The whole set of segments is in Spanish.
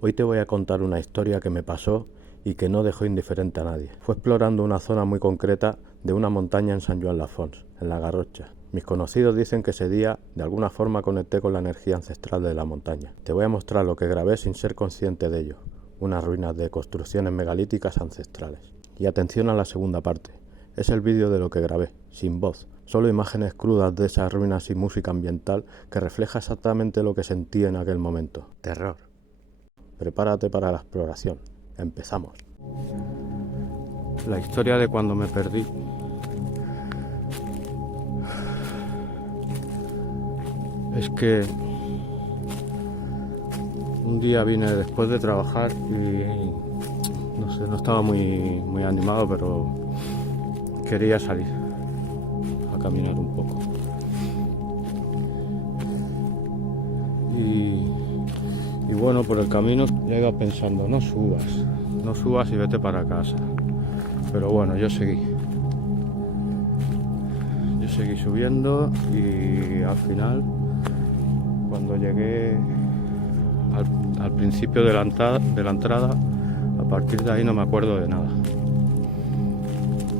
Hoy te voy a contar una historia que me pasó y que no dejó indiferente a nadie. Fue explorando una zona muy concreta de una montaña en Sant Joan, en la Garrotxa. Mis conocidos dicen que ese día de alguna forma conecté con la energía ancestral de la montaña. Te voy a mostrar lo que grabé sin ser consciente de ello, unas ruinas de construcciones megalíticas ancestrales. Y atención a la segunda parte, es el vídeo de lo que grabé, sin voz, solo imágenes crudas de esas ruinas y música ambiental que refleja exactamente lo que sentí en aquel momento. Terror. Prepárate para la exploración. Empezamos. La historia de cuando me perdí. Es que un día vine después de trabajar y no sé, no estaba muy animado, pero quería salir a caminar un poco. Y bueno, por el camino ya iba pensando, no subas y vete para casa. Pero bueno, yo seguí subiendo y al final, cuando llegué al principio de la entrada, a partir de ahí no me acuerdo de nada.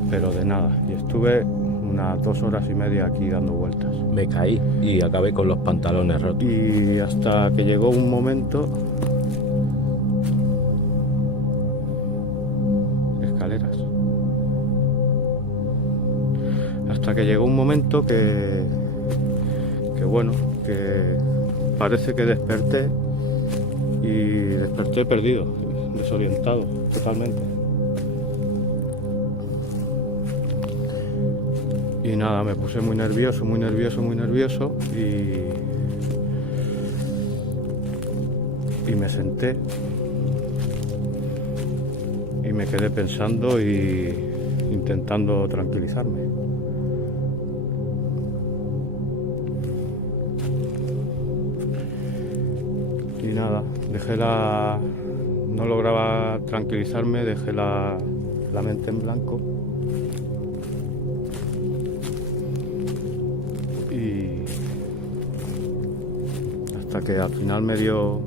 Pero de nada. Y estuve unas 2 horas y media aquí dando vueltas. Me caí y acabé con los pantalones rotos. Y hasta que llegó un momento... Escaleras. Hasta que llegó un momento que bueno, que parece que desperté y desperté perdido, desorientado totalmente. Y nada, me puse muy nervioso y me senté y me quedé pensando y intentando tranquilizarme. Y nada, no lograba tranquilizarme, dejé la mente en blanco. Y hasta que al final me dio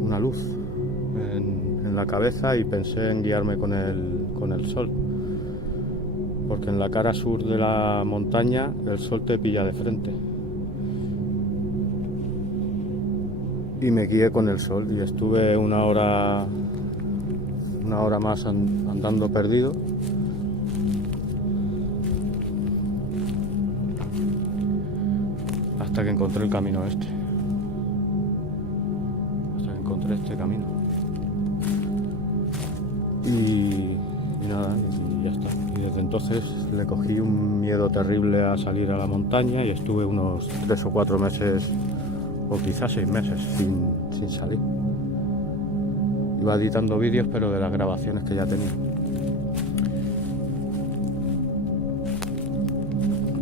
una luz en la cabeza y pensé en guiarme con el sol, porque en la cara sur de la montaña el sol te pilla de frente. Y me guié con el sol y estuve una hora más andando perdido. Hasta que encontré el camino este. Hasta que encontré este camino. Y nada, y ya está. Y desde entonces le cogí un miedo terrible a salir a la montaña y estuve unos 3 o 4 meses, o quizás 6 meses, sin salir. Iba editando vídeos, pero de las grabaciones que ya tenía.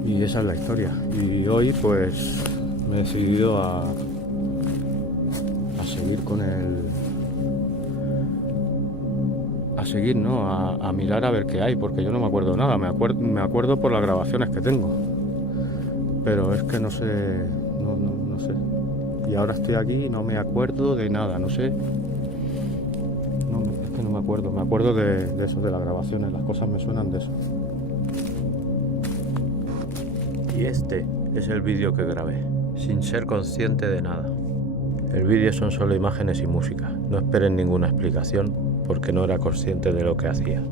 Y esa es la historia. Y hoy pues me he decidido a seguir con a mirar a ver qué hay, porque yo no me acuerdo nada. Me acuerdo por las grabaciones que tengo, pero es que no sé. Y ahora estoy aquí y no me acuerdo de nada, no sé. No, es que no me acuerdo. Me acuerdo de eso, de las grabaciones. Las cosas me suenan de eso. Y este es el vídeo que grabé, sin ser consciente de nada. El vídeo son solo imágenes y música. No esperen ninguna explicación, porque no era consciente de lo que hacía.